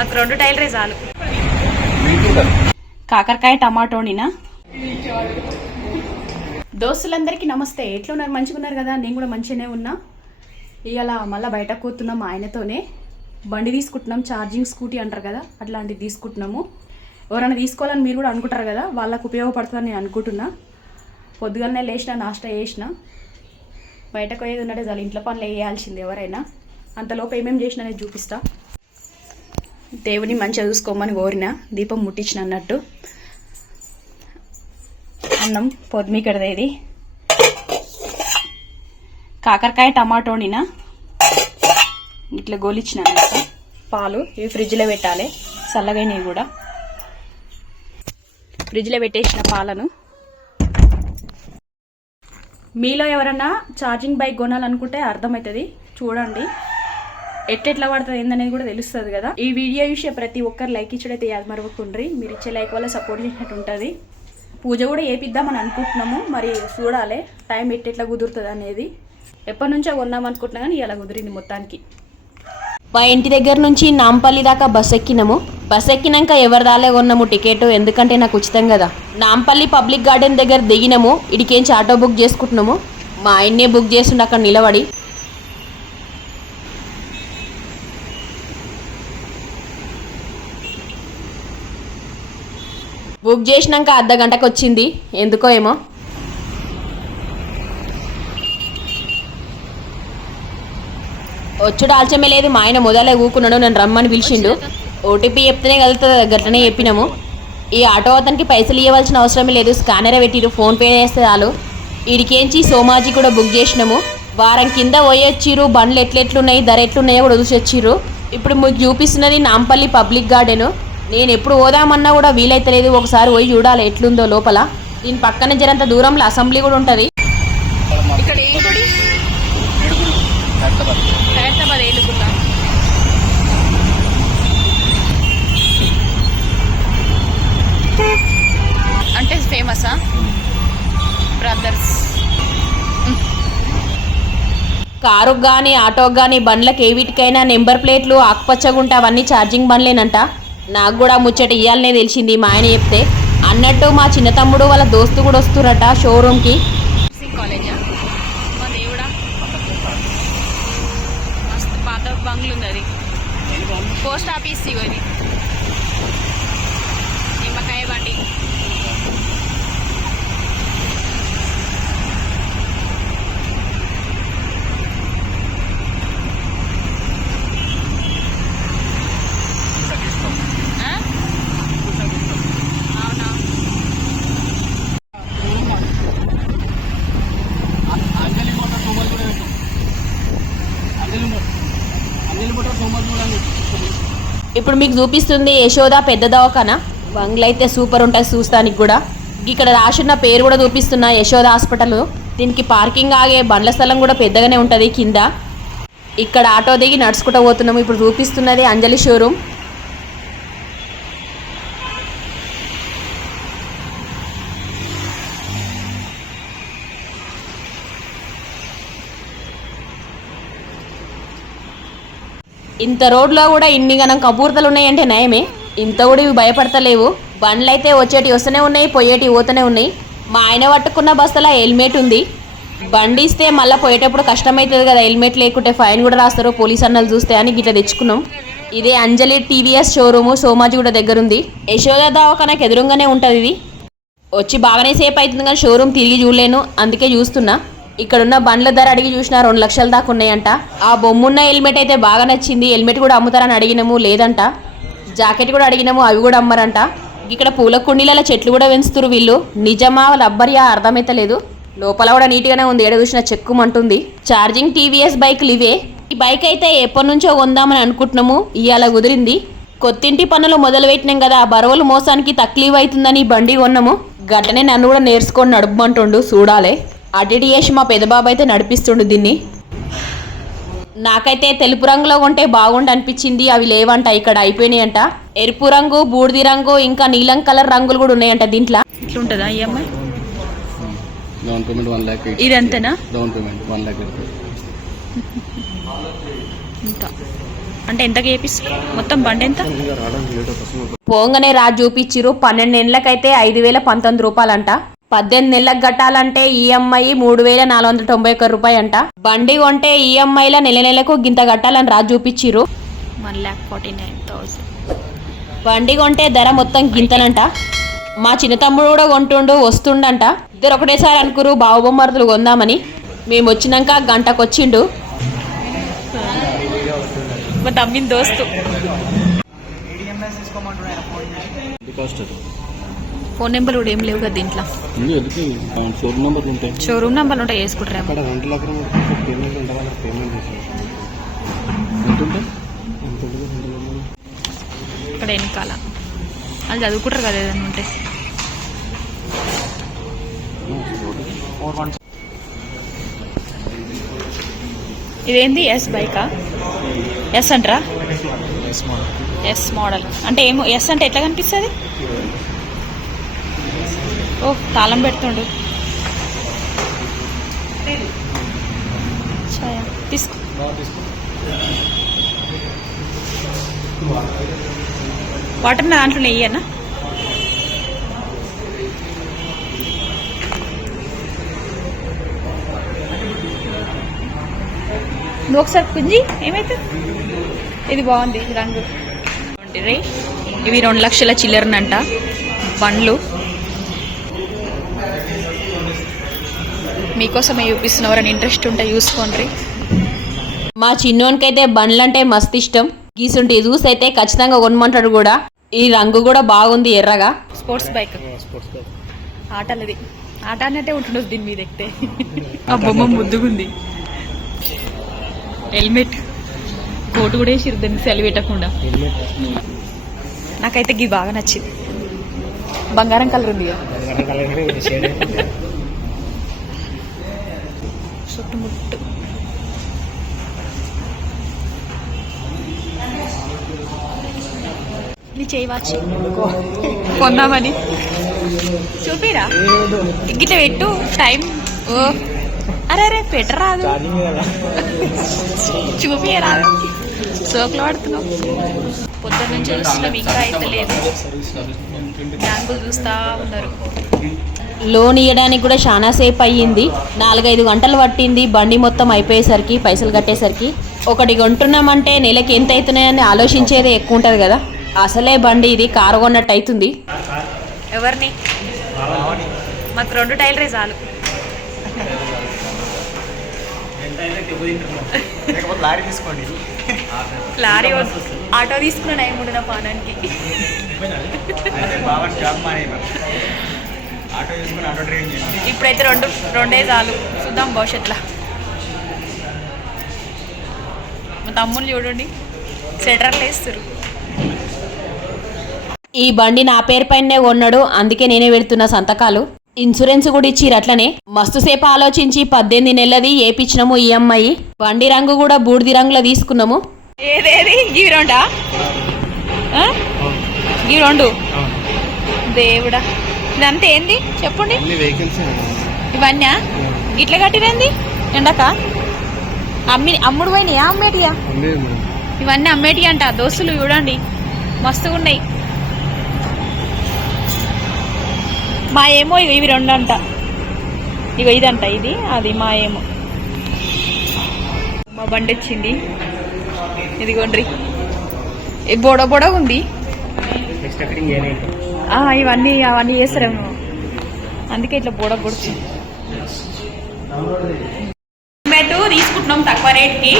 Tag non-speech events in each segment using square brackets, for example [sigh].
మాకు రెండు టైలరే చాలు. కాకరకాయ టమాటోనినా దోస్తులందరికీ నమస్తే. ఎట్లున్నారు? మంచిగా ఉన్నారు కదా? నేను కూడా మంచిగానే ఉన్నా. ఇవాళ మళ్ళీ బయట కూతున్నాం మా ఆయనతోనే. బండి తీసుకుంటున్నాం ఛార్జింగ్ స్కూటీ అంటారు కదా అట్లాంటివి తీసుకుంటున్నాము. ఎవరైనా తీసుకోవాలని మీరు కూడా అనుకుంటారు కదా వాళ్ళకు ఉపయోగపడుతుందని నేను అనుకుంటున్నా. పొద్దుగానే లేచిన నాష్టా చేసిన. బయటకు పోయేది ఉన్నట్టే చాలు. ఇంట్లో పనులు వేయాల్సింది ఎవరైనా. అంతలోపు ఏమేమి చేసిన అనేది చూపిస్తా. దేవుని మంచిగా చూసుకోమని కోరిన దీపం ముట్టించిన అన్నట్టు. అన్నం పొద్దుమికడది ఇది కాకరకాయ వండిన ఇట్లా గోలిచ్చిన పాలు ఇవి ఫ్రిడ్జ్లో పెట్టాలి చల్లగైనవి కూడా. ఫ్రిడ్జ్లో పెట్టేసిన పాలను. మీలో ఎవరన్నా ఛార్జింగ్ బైక్ కొనాలనుకుంటే అర్థమవుతుంది. చూడండి. ఎట్లెట్లా పడుతుంది ఏందనేది కూడా తెలుస్తుంది కదా. ఈ వీడియో చూసే ప్రతి ఒక్కరు లైక్ ఇచ్చడైతే యాద మరవకుండ్రి మీరు ఇచ్చే లైక్ వల్ల సపోర్ట్ చేసినట్టు ఉంటుంది. పూజ కూడా వేపిద్దామని అనుకుంటున్నాము. మరి చూడాలి టైం ఎట్టెట్లా కుదురుతుంది అనేది. ఎప్పటి నుంచో కొన్నాం అనుకుంటున్నా కానీ ఇలా కుదిరింది మొత్తానికి. మా ఇంటి దగ్గర నుంచి నాంపల్లి దాకా బస్ ఎక్కినాము. బస్ ఎక్కినాక ఎవరి దాలే కొన్నాము టికెట్? ఎందుకంటే నాకు ఉచితం కదా. నాంపల్లి పబ్లిక్ గార్డెన్ దగ్గర దిగినాము. ఇడికేంచి ఆటో బుక్ చేసుకుంటున్నాము. మా ఆయన్నే బుక్ చేస్తుండే అక్కడ నిలబడి. బుక్ చేసినాక అర్ధ గంటకు వచ్చింది. ఎందుకో ఏమో. వచ్చుడు ఆల్చమే లేదు. మా ఆయన మొదలే ఊకున్నాడు. నన్ను రమ్మని పిలిచిండు. ఓటీపీ చెప్తేనే కలుగుతుంది గట్లనే చెప్పినాము. ఈ ఆటో అతనికి పైసలు ఇవ్వవలసిన అవసరం లేదు. స్కానర్ పెట్టిరు. ఫోన్పే చేస్తే చాలు. వీడికేంచి సోమాజీ కూడా బుక్ చేసినాము. వారం కింద పోయొచ్చిరు బండ్లు ఎట్లెట్లున్నాయి? ధర ఎట్లున్నాయో కూడా చూసి వచ్చిర్రు ఇప్పుడు మీకు చూపిస్తున్నది నాంపల్లి పబ్లిక్ గార్డెను. నేను ఎప్పుడు పోదామన్నా కూడా వీలైతలేదు ఒకసారి పోయి చూడాలి ఎట్లుందో లోపల. దీని పక్కన జరంత దూరంలో అసెంబ్లీ కూడా ఉంటుంది. ఇక్కడ ఏ గుడి? హైదరాబాద్ అంటే ఫేమసా? బ్రదర్స్. కారుకు కానీ ఆటోకి కానీ బండ్లకు ఏ వీటికైనా నెంబర్ ప్లేట్లు ఆకుపచ్చగుంట అవన్నీ ఛార్జింగ్ బండ్లేనంట. నాకు కూడా ముచ్చట ఇయ్యాలనే తెలిసింది మా ఆయన చెప్తే. అన్నట్టు మా చిన్న తమ్ముడు వాళ్ళ దోస్తు కూడా వస్తురట షోరూమ్కి నర్సింగ్ కాలేజా? మా దేవుడా? మస్తు పాత బంగ్లు ఉంది అది పోస్ట్ ఆఫీస్ ఇది నిమ్మకాయ బండి ఆ? అవునా అంజలి మోటార్ సోమల్ కూడా పెట్టు అంజలి మోటార్ అంజలి మోటార్ సోమల్ కూడా అని చెప్పు. ఇప్పుడు మీకు చూపిస్తుంది యశోద పెద్ద దవాఖాన? బంగ్లు అయితే సూపర్ ఉంటుంది చూస్తానికి కూడా. ఇక్కడ రాసున్న పేరు కూడా చూపిస్తున్నా యశోద హాస్పిటల్. దీనికి పార్కింగ్ ఆగే బండ్ల స్థలం కూడా పెద్దగానే ఉంటుంది కింద. ఇక్కడ ఆటో దిగి నడుచుకుంటూ పోతున్నాము. ఇప్పుడు చూపిస్తున్నది అంజలి షోరూమ్. ఇంత రోడ్లో కూడా ఇన్ని గనం కబూర్తలు ఉన్నాయంటే నయమే. ఇంత కూడా ఇవి భయపడతలేవు. బండ్లు అయితే వచ్చేటి వస్తూనే ఉన్నాయి పోయేటి పోతూనే ఉన్నాయి. మా ఆయన పట్టుకున్న బస్సులో హెల్మెట్ ఉంది. బండి ఇస్తే మళ్ళీ పోయేటప్పుడు కష్టమవుతుంది కదా హెల్మెట్ లేకుంటే ఫైన్ కూడా రాస్తారు పోలీస్ అన్నలు చూస్తే అని గిట్ల తెచ్చుకున్నాం. ఇదే అంజలి టీవీఎస్ షోరూము సోమాజిగూడ దగ్గర ఉంది యశోద దవాఖానకు ఎదురుగానే ఉంటుంది ఇది. వచ్చి బాగానే సేపు అవుతుంది కానీ షోరూమ్ తిరిగి చూడలేను అందుకే చూస్తున్నా. ఇక్కడ ఉన్న బండ్ల ధర అడిగి చూసిన రెండు లక్షల దాకా ఉన్నాయంట. ఆ బొమ్మున్న హెల్మెట్ అయితే బాగా నచ్చింది. హెల్మెట్ కూడా అమ్ముతారని అడిగినాము లేదంట. జాకెట్ కూడా అడిగినాము అవి కూడా అమ్మరంట. ఇక్కడ పూల కుండీలలో చెట్లు కూడా పెంచుతురు వీళ్ళు. నిజమా లబ్బరియా అర్థమైతలేదు. లోపల కూడా నీట్గానే ఉంది. ఏడ చూసిన చెక్కుమంటుంది ఛార్జింగ్ టీవీఎస్ బైక్లు ఇవే. ఈ బైక్ అయితే ఎప్పటి నుంచో కొందామని అనుకుంటున్నాము. ఇవాళ కుదిరింది. కొత్తింటి పనులు మొదలు పెట్టినాం కదా. ఆ బరువులు మోసానికి తక్లీవ్ అవుతుందని బండి కొన్నాము. గట్టనే నన్ను కూడా నేర్చుకొని నడుపుమంటుండు. చూడాలి. అటు ఇటు చేసి మా పెదబాబు అయితే నడిపిస్తుండు దీన్ని. నాకైతే తెలుపు రంగులో ఉంటే బాగుండు అనిపించింది అవి లేవంట ఇక్కడ అయిపోయినాయంట. ఎరుపు రంగు బూడిది రంగు ఇంకా నీలం కలర్ రంగులు కూడా ఉన్నాయంట దీంట్లో. ఇట్లుంటుందా EMI down payment one lakh ఇది అంతేనా డౌన్ పేమెంట్ వన్ ల్యాక్ ఇంత అంటే చేపిస్తా? మొత్తం బండి ఎంత? పోంగనే రాజు చూపించిరు పన్నెండు నెలలకైతే ఐదు వేల పంతొమ్మిది రూపాయలంట. పద్దెనిమిది నెలలకు కట్టాలంటే ఈఎంఐ మూడు వేల నాలుగు వందల తొంభై ఒక్క రూపాయి అంట. బండి కొంటే ఈఎంఐల నెల నెలకు గింత కట్టాలని Raju చూపించిరు one lakh forty nine thousand. బండి కొంటే ధర మొత్తం గింతనంట మా చిన్న తమ్ముడు కూడా కొంటుండు వస్తుండంట. ఇద్దరు ఒకటేసారి అనుకురు బావబొమ్మరుతులు కొందామని. మేము వచ్చినాక గంటకు వచ్చిండు మా తమ్మిన దోస్తు. ఫోన్ నెంబర్ కూడా ఏం లేవు కదా దీంట్లో ఎందుకు? షోరూమ్ నెంబర్ ఉంటాయి వందలు ఇక్కడ వెనకాల. వాళ్ళు చదువుకుంటారు కదా ఏదైనా ఉంటే. ఇదేంది? ఎస్ బైకా ఎస్ అంటారా? ఎస్ మోడల్ అంటే ఏమో ఎస్ అంటే ఎట్లా కనిపిస్తుంది? ఓ తాళం పెడుతుండు. తీసుకో. వాటర్ నా దాంట్లో నెయ్యనా నువ్వు ఒకసారి పుంజి ఏమైతే? ఇది బాగుంది రంగు. రే ఇవి రెండు లక్షల చిల్లరనంట బండ్లు. మీకోసమే చూపిస్తున్న ఎవరైనా ఇంట్రెస్ట్ ఉంటే చూసుకోండి. మా చిన్నోనికైతే బండ్లంటే మస్తు ఇష్టం. గీసుంటి చూసి అయితే ఖచ్చితంగా కొనమంటాడు కూడా. ఈ రంగు కూడా బాగుంది ఎర్రగా. Sports bike. ఆటలది. ఆట అన్నట్టే ఉంటుండదు దీని మీద ఎక్కితే. ఆ బొమ్మ ముద్దుగుంది. హెల్మెట్. కోటు కూడా వేసిరు దాన్ని సెలవు పెట్టకుండా. నాకైతే ఇది బాగా నచ్చింది. బంగారం కలర్ ఉంది కదా. చుట్టుముట్టు. ఇది చేయవచ్చు కొన్నామని కొందామని చూపిరా. గిట్ల పెట్టు టైం. ఓ. అరే అరే పెట్టరాదు. చూపియరాదు సోకులు పడుతున్నావు. పొద్దున్న నుంచి చూస్తున్నాం ఇంకా అయితే లేదు. బ్యాంకులు చూస్తా ఉన్నారు. లోన్ ఇవ్వడానికి కూడా చాలా సేపు అయ్యింది. నాలుగైదు గంటలు పట్టింది. బండి మొత్తం అయిపోయేసరికి పైసలు కట్టేసరికి. ఒకటి కొంటున్నామంటే నెలకి ఎంత అవుతున్నాయని ఆలోచించేదే ఎక్కువ ఉంటుంది కదా. అసలే బండి ఇది కారు కొన్నట్టు అవుతుంది. ఎవరిని? మాకు రెండు టైలరే చాలు. లారీ తీసుకోండి. లారీ వద్దు. ఆటో తీసుకున్నాను ఏముండు నా పానానికి. ఆటో తీసుకుని ఆటో డ్రైవింగ్ చేయండి. ఇప్పుడైతే రెండు రెండే చాలు. చూద్దాం భవిష్యత్తులో. మా తమ్ముళ్ళు చూడండి. సెటర్లు వేస్తారు ఈ బండి నా పేరు పైనే కొన్నాడు అందుకే నేనే పెడుతున్నా సంతకాలు. ఇన్సూరెన్స్ కూడా ఇచ్చిర్రు అట్లనే. మస్తు సేపు ఆలోచించి పద్దెనిమిది నెలది ఏపిచ్చినాము ఈఎంఐ బండి రంగు కూడా బూడిది రంగులో తీసుకున్నాము. ఏదేది? ఈ రెండా? ఆ? ఈ రెండు? దేవుడా. ఇదంతా ఏంది? చెప్పండి. ఇవన్నీ ఇట్లా కట్టిరేంది? ఎండక? అమ్మి అమ్ముడు పోయినాయా అమ్మేటియా? ఇవన్నీ అమ్మేటి అంట దోస్తులు చూడండి. మస్తుగా ఉన్నాయి మా ఏమో ఇగో ఇవి రెండు అంట ఇగో ఇదంట ఇది అది మా ఏమో. మా బండి వచ్చింది. ఇదిగోండ్రి. ఇది బొడ బొడ ఉంది ఇవన్నీ అవన్నీ చేస్తారేమో అందుకే ఇట్లా బోడ పొడుచుంది హెల్మెట్ తీసుకుంటున్నాం తక్కువ రేట్కి.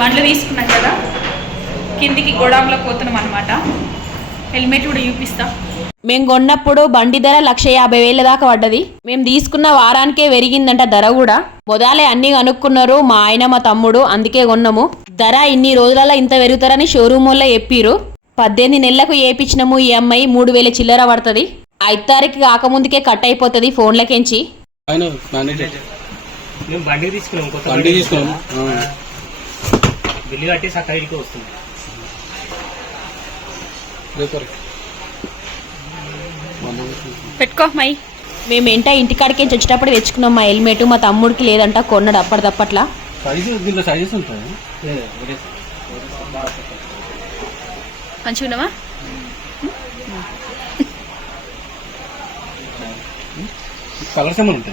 బండ్లు తీసుకున్నాం కదా. కిందికి గోడాంలో పోతున్నాం అనమాట హెల్మెట్ కూడా చూపిస్తా. మేము కొన్నప్పుడు బండి ధర లక్ష యాభై వేల దాకా పడ్డది. మేము తీసుకున్న వారానికే పెరిగిందంట ధర కూడా. మొదలే అన్ని కనుక్కున్నారు మా ఆయన మా తమ్ముడు అందుకే కొన్నాము. ధర ఇన్ని రోజులలో ఇంత పెరుగుతారని షోరూమ్ వల్ల చెప్పిరు పద్దెనిమిది నెలలకు ఏపించినాము ఈ అమ్మాయి మూడు వేల చిల్లర పడుతుంది. ఐదు తారీఖు కాకముందుకే కట్ అయిపోతుంది ఫోన్లకెంచి. ఆయన మేనేజర్ మేము బండి తీసుకున్నాం కొత్త బండి తీసుకున్నాం. బిల్లు కట్టి సక్కడికి వస్తుంది. పెట్టుకో మై మేము ఏంట ఇంటికాడికి వచ్చేటప్పుడు తెచ్చుకున్నాం మా హెల్మెట్ మా తమ్ముడికి లేదంట కొన్నాడు అప్పటిదప్పట్లా. సైజు సైజెస్ ఉంటాయి మంచిగా ఉన్నావా కలర్స్ ఏమైనా ఉంటాయి దీనికి స్పెషల్ ఏరియా ఇది సైడ్లో ఉంది. ఉంది.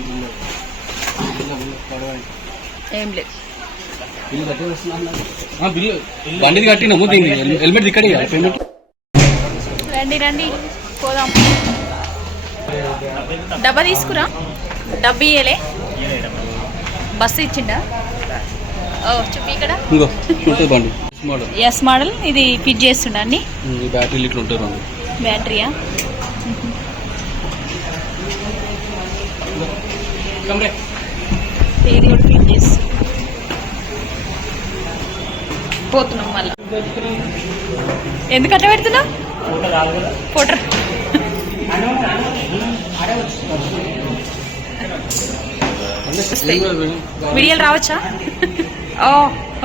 ఇది ఉంది. కడవ. ఏం లేదు. బిల్లు. బండిది కట్టినాము దీన్ని. హెల్మెట్ ఇక్కడే పేమెంట్? రండి రండి. పోదాం. డబ్బా తీసుకురా. డబ్బు ఇయ్యలే. బస్సు ఇచ్చిండా? ఓ చెప్పి ఇక్కడ. ఇంకో ఉంటుంది బండి. మోడల్ ఎస్ మోడల్ ఇది ఫిట్ చేస్తుండ అండి? బ్యాటరీలు ఇట్లా బ్యాటరీయా ఇది కూడా ఫిట్ చేస్తుంది. పోతున్నాం మళ్ళా. ఎందుకంటే పెడుతున్నావు? ఫోటో రాదు కదా. ఫోటో [laughs] వీడియోలు రావచ్చా? ఓ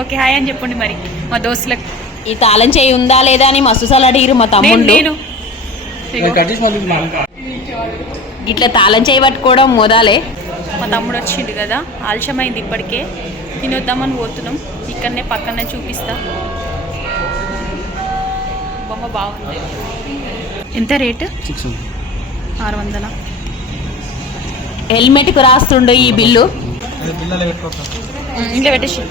ఓకే హాయ్ అని చెప్పండి మరి మా దోస్తులకు. ఈ తాళం చేయి ఉందా లేదా అని మస్తు సార్లు అడిగిరు మా తమ్ముళ్ళు. నేను. ఇట్లా తాళం చేయి పట్టుకోవడం మోదాలే. మా తమ్ముడు వచ్చిండు కదా ఆలస్యమైంది ఇప్పటికే. తినొద్దామని పోతున్నాం ఇక్కడనే పక్కనే చూపిస్తా. బొమ్మ బాగుంది. ఎంత రేటు? ఆరు వందల. హెల్మెట్కు రాస్తుండు ఈ బిల్లు. ఇంట్లో పెట్టేసి.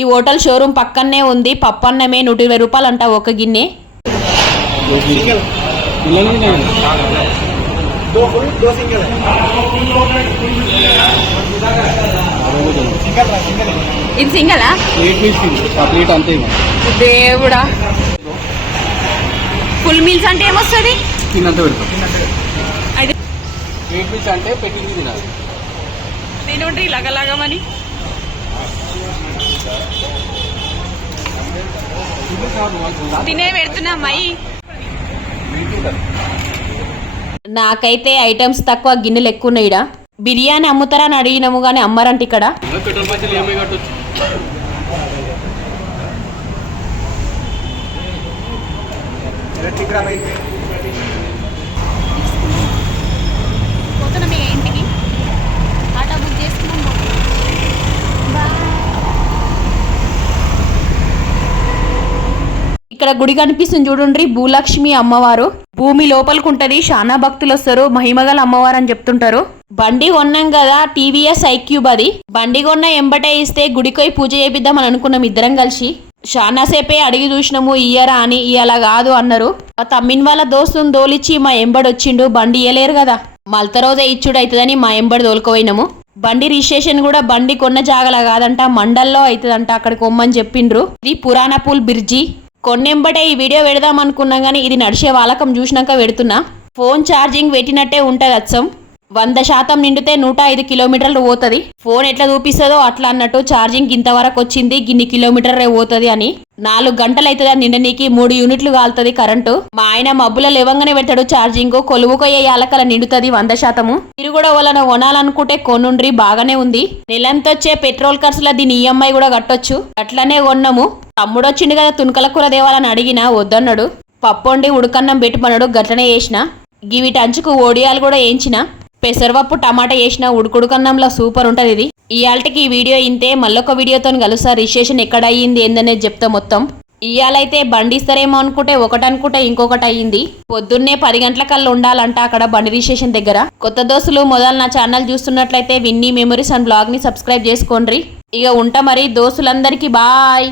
ఈ హోటల్ షోరూమ్ పక్కనే ఉంది. పప్పన్నమే నూట ఇరవై రూపాయలు అంట ఒక గిన్నె. పిల్లలు నేను ఇది సింగలా ప్లేట్ మీల్స్ ఆ ప్లేట్ అంతే దేవుడా. ఫుల్ మీల్స్ అంటే ఏమొస్తుంది? తిన్నంత పెడతాం. ప్లేట్ మీల్స్ అంటే పెట్టింది తినాలి. తినుండ్రి లగలగమని తినే పెడుతున్నా అమ్మాయి నాకైతే ఐటమ్స్ తక్కువ గిన్నెలు ఎక్కువ ఉన్నాయి ఈడ. బిర్యానీ అమ్ముతారా అని అడిగినాము కానీ అమ్మరంట ఇక్కడ. పోతున్నాం పైసలు ఇంటికి. ఆటో బుక్ చేసుకున్నాం. బాయ్. ఇక్కడ గుడి కనిపిస్తుంది చూడండి. భూలక్ష్మి అమ్మవారు. భూమి లోపలికి ఉంటది శానా భక్తులు వస్తారు మహిమగల అమ్మవారు అని చెప్తుంటారు. బండి కొన్నాం కదా. టీవీఎస్ ఐక్యూబ్ అది. బండి కొన్న ఎంబటే ఇస్తే గుడికోయి పూజ చేపిద్దాం అని అనుకున్నాం ఇద్దరం కలిసి. చాలాసేపే సేపే అడిగి చూసినాము ఇయ్యరా అని. ఇయ్యాల కాదు అన్నారు. ఆ తమ్మిన్ వాళ్ళ దోస్తుని దోలిచ్చి మా ఎంబడి వచ్చిండు. బండి ఇయ్యలేరు కదా. మలత రోజే ఇచ్చుడు అవుతుందని మా ఎంబడి దోలుకోపోయినాము. బండి రిజిస్ట్రేషన్ కూడా బండి కొన్న జాగల కాదంట. మండల్లో అవుతుందంట అక్కడికి కొమ్మని చెప్పిండ్రు. ఇది పురాణపూల్ బిర్జీ కొన్నెంబటే ఈ వీడియో పెడదాం అనుకున్నా కానీ ఇది నడిచే వాలకం చూసినాక పెడుతున్నా. ఫోన్ ఛార్జింగ్ పెట్టినట్టే ఉంటుంది అచ్చం. వంద శాతం నిండితే నూట ఐదు కిలోమీటర్లు పోతుంది. ఫోన్ ఎట్లా చూపిస్తుందో అట్లా అన్నట్టు ఛార్జింగ్ ఇంతవరకు వచ్చింది గిన్ని కిలోమీటర్లే పోతుంది అని. నాలుగు గంటలు నిన్న నీకి మూడు యూనిట్లు కాలుతుంది కరెంటు? మా ఆయన మబ్బుల లేవంగానే పెడతాడు ఛార్జింగ్ కొలువుకోయే యాలకల నిండుతుంది వంద శాతము. మీరు కూడా వాళ్ళని కొనాలనుకుంటే కొనుండ్రి బాగానే ఉంది. నెలంతొచ్చే పెట్రోల్ ఖర్చుల దీని ఈఎంఐ కూడా కట్టొచ్చు. అట్లనే కొన్నాము. తమ్ముడొచ్చిండు కదా తునకల కూర దేవాలని అడిగినా వద్దన్నాడు. పప్పొండి ఉడకన్నం పెట్టుమన్నాడు గట్లనే వేసిన గివిటి అంచుకు ఓడియాలు కూడా వేయించిన పెసరపప్పు టమాటా వేసిన ఉడుకుడుకన్నంలో సూపర్ ఉంటుంది ఇది. ఇవాళకి ఈ వీడియో ఇంతే మళ్ళొక వీడియోతో కలుస్తా. రిజిస్ట్రేషన్ ఎక్కడ అయ్యింది ఏందనేది చెప్తా మొత్తం. ఇవాళైతే బండి ఇస్తారేమో అనుకుంటే ఒకటి అనుకుంటే ఇంకొకటి అయ్యింది పొద్దున్నే పది గంటల కల్లా ఉండాలంట అక్కడ బండి రిజిస్ట్రేషన్ దగ్గర. కొత్త దోస్తులు మొదలు నా ఛానల్ చూస్తున్నట్లయితే విన్నీ మెమరీస్ అండ్ బ్లాగ్ని సబ్స్క్రైబ్ చేసుకోండి ఇక ఉంటా మరి దోస్తులందరికీ బాయ్.